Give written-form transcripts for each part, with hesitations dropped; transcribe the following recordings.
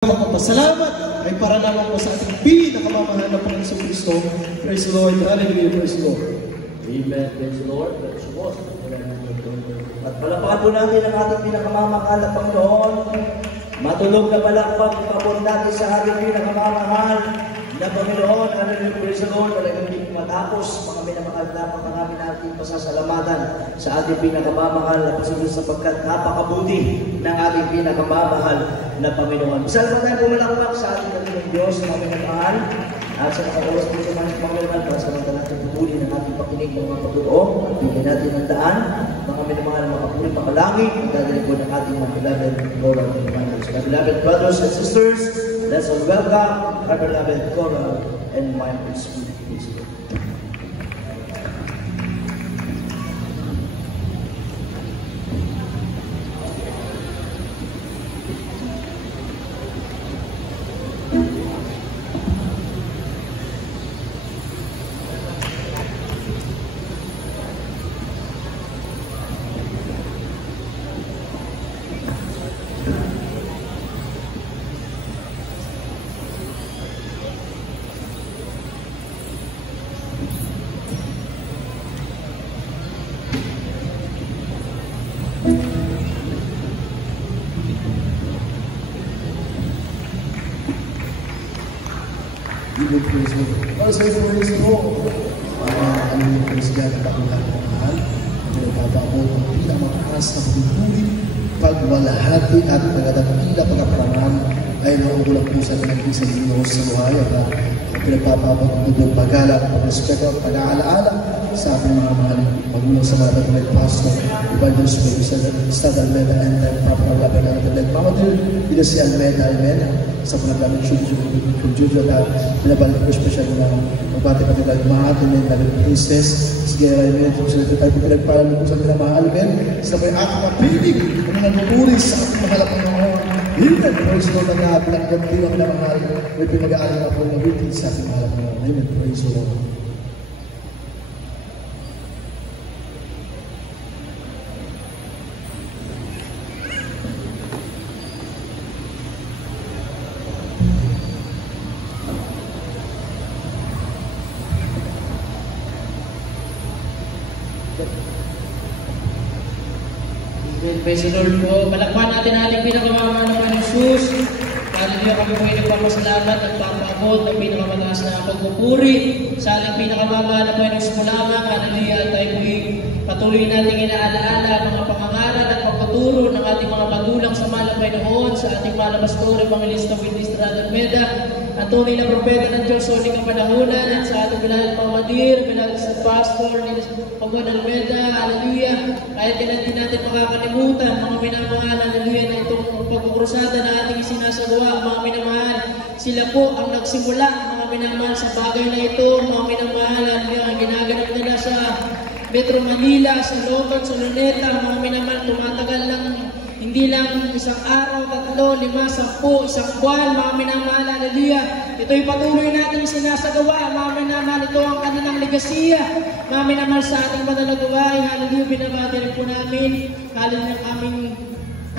Salamat ay para naman po sa ating pinakamamahal na Panginoon Kristo. Praise the Lord. Hallelujah. Praise the Lord. Amen. Praise the Lord. Praise the Lord. At palapakan po natin ang ating pinakamamahal na Panginoon. Matulog na palakpak ipapon natin sa ating pinakamamahal na Panginoon. Hallelujah. Praise the Lord. Talagang hindi matapos mga minamahal na marami natin pasasalamatan sa ating pinakamamahal na Panginoon sapagkat napakabuti ng ating pinakamamahal na Panginoon. Salamat tayo pumalakpak sa ating Panginoon Diyos na minamahal at sa nakakawas po sa mga Panginoon para sa mga natin pupuli ng ating pakinig ng mga pagtutoo. Bigyan natin ng daan, mga minamahal, mga kapuli, makalangit, ang dadalig po ng ating mga beloved Coral Evangelist. My beloved brothers and sisters, let's all welcome our beloved Coral and Mindful School. Para sa praise ko, ano yung praise God at ako lahat ng mahal, pinagpapakot ang pinakamataas na pagpupuri, pagwalahati at pagkatapila pagkaparangan ay nauulang pusa na naging sa Diyos sa buhay at pinagpapakot ang tutong pag-ala at pag-respeto at pag-aalaala sa ating mga mahal magulang sa mga tatlong pastor, Evangelist Stad Almeda and Papa Laban and Mama Dear, ito si Almeda, amen, sa pagkakamit ng Juju at pinabalik ko special na magpati-pati tayo mahal and then princess, sige amen, kung sila tayo pinagpalan ko sa pinamahal, amen, sa may aking mapilig ang mga nagpuri sa ating mahal ang Panginoon. Amen, praise the Lord na pinagganti ang pinamahal, may pinag-aaral ako na bitin sa ating mahal ang Panginoon. Amen, praise the Lord. Praise the Lord po. Palakpan natin ang ating pinakamamahal na Panginoon Jesus. Hallelujah, kami po ay nagpapasalamat at nagpapaabot ng pinakamataas na pagpupuri sa ating pinakamamahal na Panginoon Jesus mo lamang. Hallelujah, at tayo po patuloy natin inaalaala ang mga pangangaral at pagtuturo ng ating mga magulang sa mahal na Panginoon, sa ating mahal na pastor, Evangelista Willie Estrada Almeda, ang tunay na propeta ng Diyos sa uling kapanahunan, at sa ating beloved Pamadir, beloved sa pastor, Pagod Almeda, hallelujah. Kahit kailan din natin makakalimutan, mga minamahal, hallelujah, na itong pagkukrusada na ating isinasagawa, mga minamahal. Sila po ang nagsimula, mga minamahal, sa bagay na ito, mga minamahal, hallelujah, ang ginaganap nila sa Metro Manila, sa Logan, sa Luneta, mga minamahal, tumatagal lang, hindi lang isang araw, 3, 5, 10, isang buwan, mga minamahal, hallelujah. Ito'y patuloy natin sinasagawa, mga minamahal, ito ang kanilang legasiya, mga minamahal sa ating mananagawa, hallelujah, binabati rin po namin, hallelujah, aming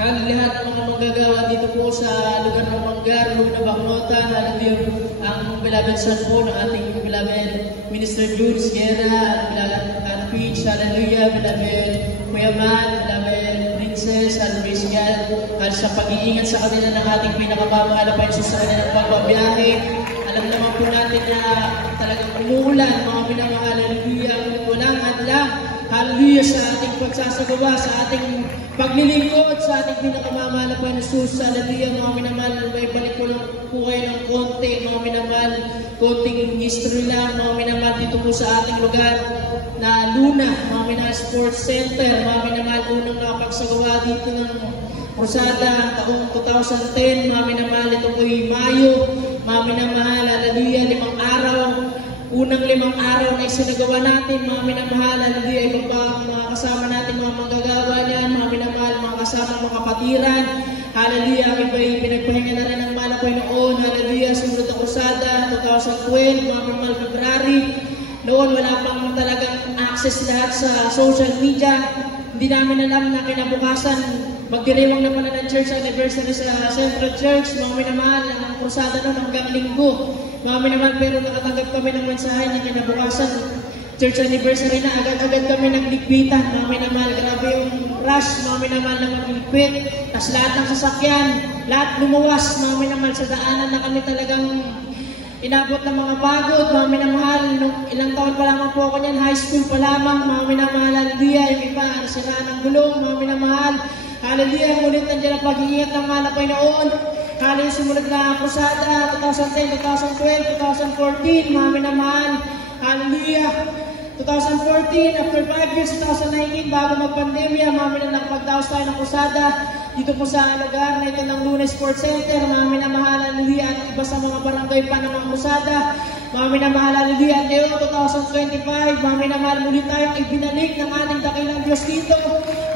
lahat ng mga manggagawa dito po sa lugar ng Manggar, lugar ng Bacotan, hallelujah, ang beloved son po ng ating beloved Minister Jude Sierra, beloved Peach, hallelujah, beloved Kuya Matt, beloved Princess, hallelujah, at sa pag-iingat sa kanila ng ating pinakamamahal na Panginoon sa kanilang pagbabiyahe. Alam naman po natin na talagang umuulan, mga pinamahal, hallelujah, walang adla, hallelujah, sa ating pagsasagawa, sa ating paglilingkod, sa ating pinakamamahal na Panginoon Jesus, hallelujah, mga pinamahal, may balik ko lang po kayo ng konti, mga pinamahal, konting history lang, mga pinamahal, dito po sa ating lugar na Luna, mga pinamahal, Sports Center, mga pinamahal, unang nakapagsagawa dito ng Rosada, taong 2010, mga minamahal, ito po'y Mayo, mga minamahal, hallelujah, 5 araw, unang 5 araw na isinagawa natin, mga minamahal, hallelujah, iba pa mga kasama natin, mga manggagawa niyan, mga minamahal, mga kasama, mga kapatiran, hallelujah, kami po'y pinagpahinga na rin ng mahal na Panginoon, hallelujah, sumunod na Rosada, 2012, mga minamahal, February, noon wala pang talagang access lahat sa social media, hindi namin alam na kinabukasan magdiriwang na pala ng church anniversary sa Central Church. Mga minamahal, ang krusada nun hanggang linggo. Mga minamahal, pero nakatanggap kami ng mensahe na kinabukasan. Church anniversary na, agad-agad kami nagligpitan. Mga minamahal, grabe yung rush, mga minamahal na magligpit. Tapos lahat ng sasakyan, lahat lumuwas, mga minamahal, sa daanan na kami talagang inabot ng mga pagod, mga minamahal. Nung ilang taon pa lamang po ako niyan, high school pa lamang, mga minamahal, hallelujah, yung iba, siraan ng gulong, mga minamahal, hallelujah, ngunit nandiyan ang pag-iingat ng mga Panginoon. Hallelujah, sumunod na krusada, 2010, 2012, 2014, mga minamahal, hallelujah. 2014, after 5 years, 2019, bago mag-pandemya, mga minamahal, pagdaos tayo ng krusada, dito po sa lugar na ito ng Lunes Sports Center, mga minamahal, hallelujah, at iba sa mga barangay pa ng mga krusada, mga minamahal, hallelujah, at ngayon, 2025, mga minamahal, muli tayong ibinalik ng ating dakilang Diyos dito,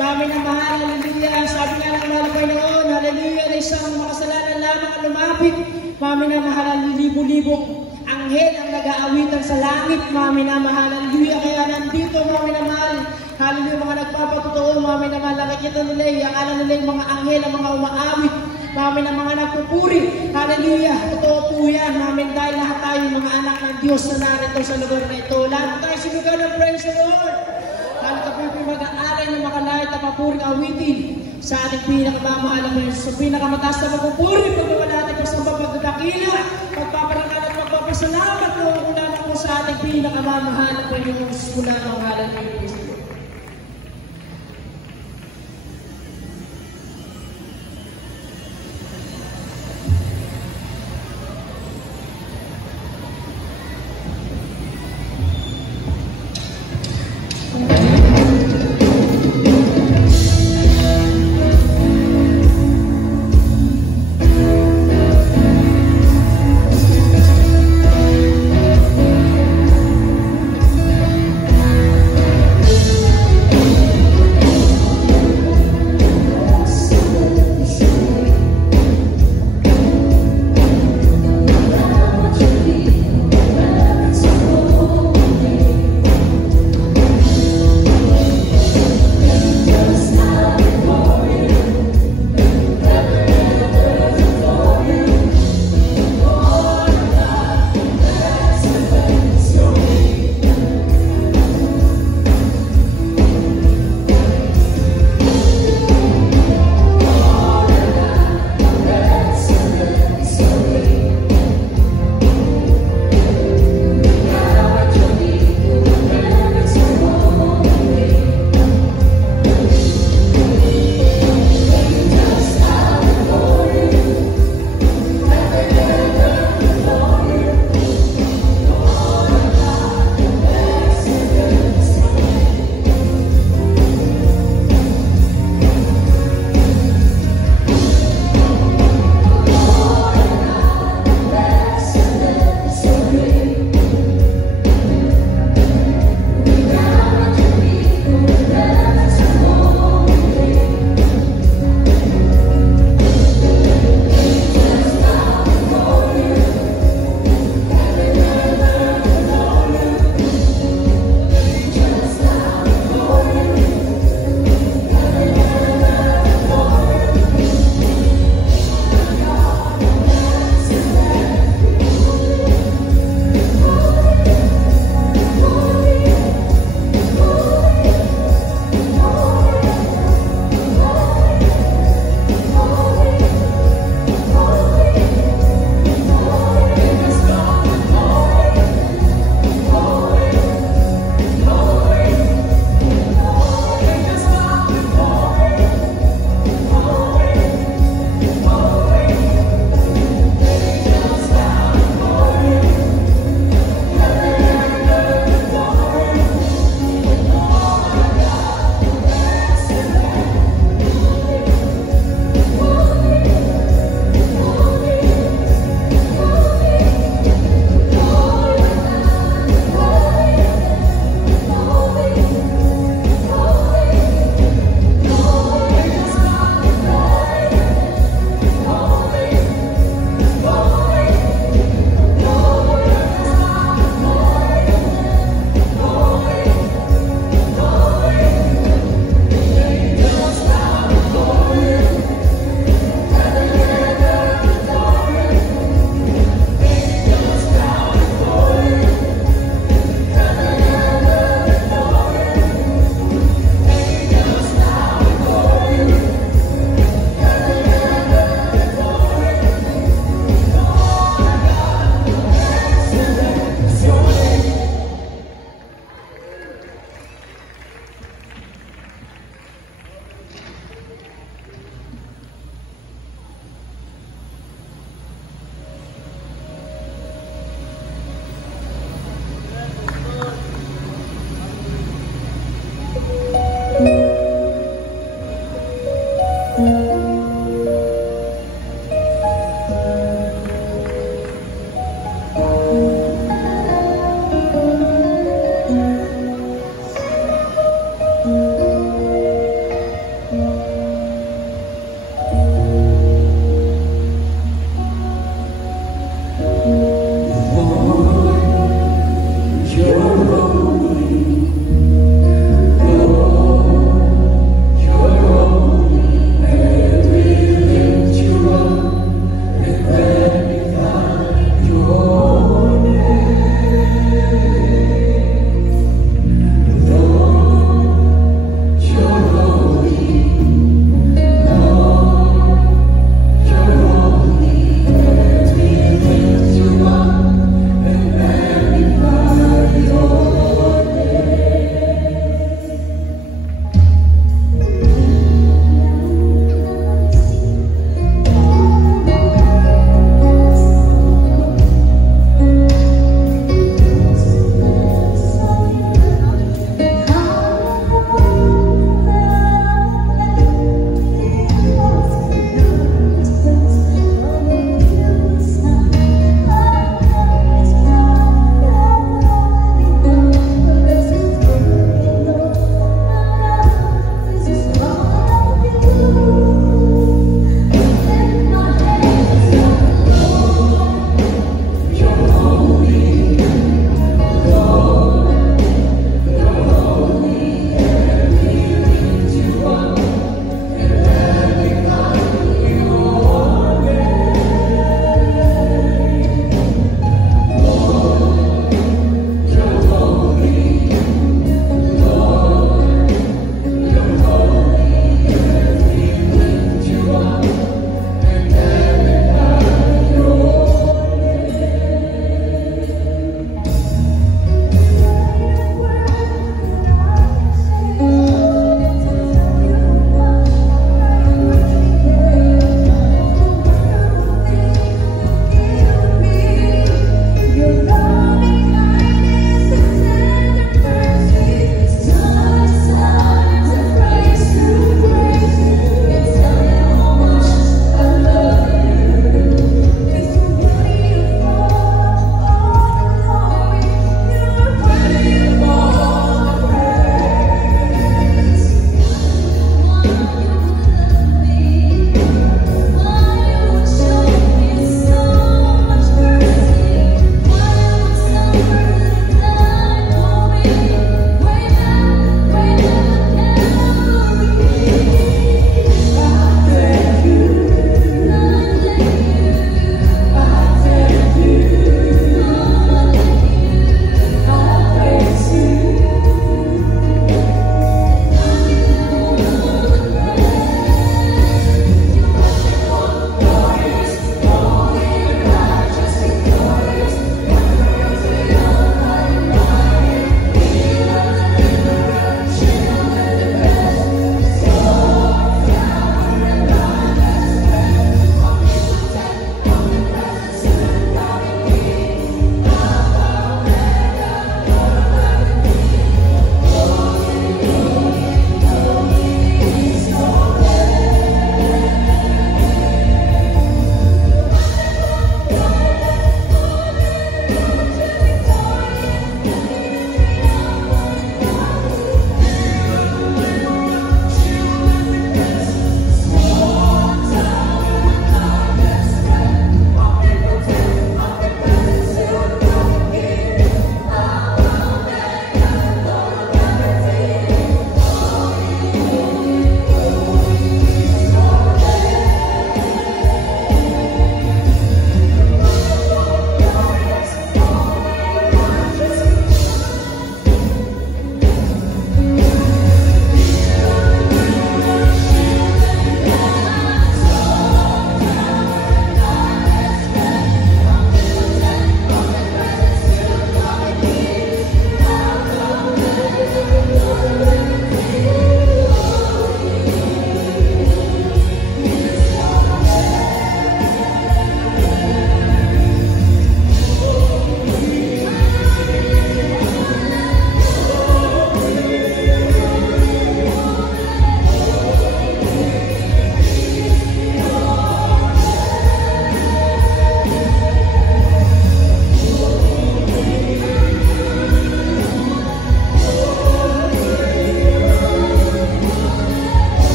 mga minamahal, hallelujah, sabi nga ng mga Panginoon, hallelujah, na isang makasalanan lamang ang lumapit, mga minamahal, libo-libong anghel ang nag-aawitan sa langit, mga minamahal, hallelujah, kaya nandito, mga minamahal, hallelujah, mga nagpapatotoo, mga minamahal, nakikita nila, akala nila yung mga anghel, ang mga umaawit, mga nagpupuri, hallelujah, totoo po yan, dahil lahat tayo mga anak ng Diyos na narito sa lugar na ito, lahat tayo sinugan ng praise the Lord, lahat ka po yung mag-aaral ng makalahit na papuring awitin sa ating pinakamamahal ng Diyos, sa pinakamataas na magpupuri, pagkawa natin po sa pagdadakila, pagpaparangal at pagpapasalamat na una na po sa ating pinakamamahal ng Panginoon, mula ng ngalan ng Diyos.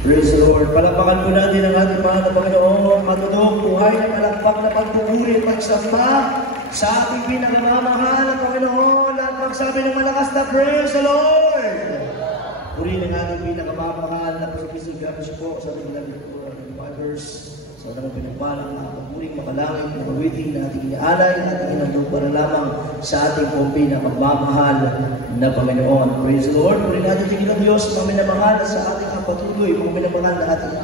Praise the Lord. Palakpakan po natin ang ating mahal na Panginoon. Matulog, buhay na palakpak na pagpupuri, pagsamba sa ating pinakamamahal na Panginoon. At magsabi ng malakas na praise the Lord. Purihin ang ating pinakamamahal na Panginoon. Gabi siya po sa ating beloved po, ating fathers. Sa ating pinagpalang na pagpuring makalangit na mawiting na ating inaalay na ating inandong para lamang sa ating pong pinakamamahal na Panginoon. Praise the Lord. Purihin natin tingin ng Diyos, mga minamahal sa ating patuloy, mga minamahal na ating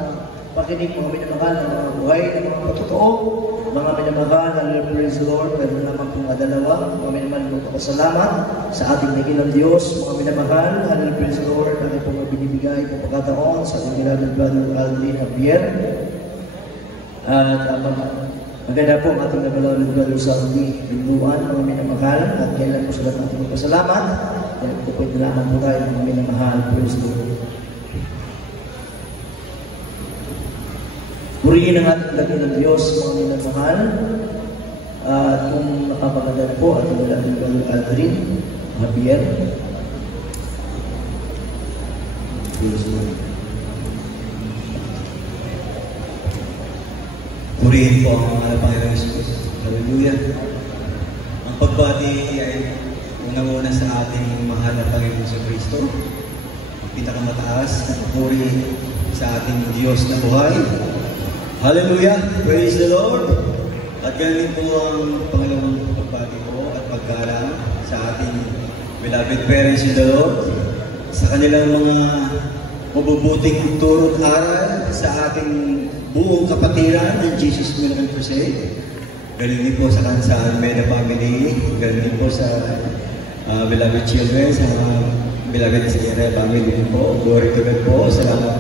pakinig, mga minamahal na mga buhay, na mga patotoo, mga minamahal na praise the Lord, pwede naman pong dalawa, mga minamahal na magpapasalamat sa ating naging ng Diyos, mga minamahal, na praise the Lord, na pong binibigay ng pagkataon sa ating beloved brother Aldrin Javier. At maganda po ang ating beloved brother sa ating binduan, mga minamahal, at kailan po sila ating magpasalamat, at pwede naman po tayo mga minamahal, praise the Lord. Purihin ang ating lagi ng Diyos, mga minamahal. At kung nakapaganda po, ating beloved brother Aldrin Javier. Praise the Lord. Purihin po ang mga Panginoon Jesus. Hallelujah. Ang pagbati ay unang-una sa ating mahal na Panginoon sa Kristo. Ang pinakamataas na papuri sa ating Diyos na buhay. Hallelujah. Praise the Lord. At galing po ang Panginoong pagbati ko at paggalang sa ating beloved parents in the Lord. Sa kanilang mga mabubuting turo at aral sa ating buong kapatiran ng Jesus Miracle Crusade. Galing din po sa Kansaan Meda Family. Galing din po sa beloved children, sa beloved Sierra Family po. Glory to God po. Salamat.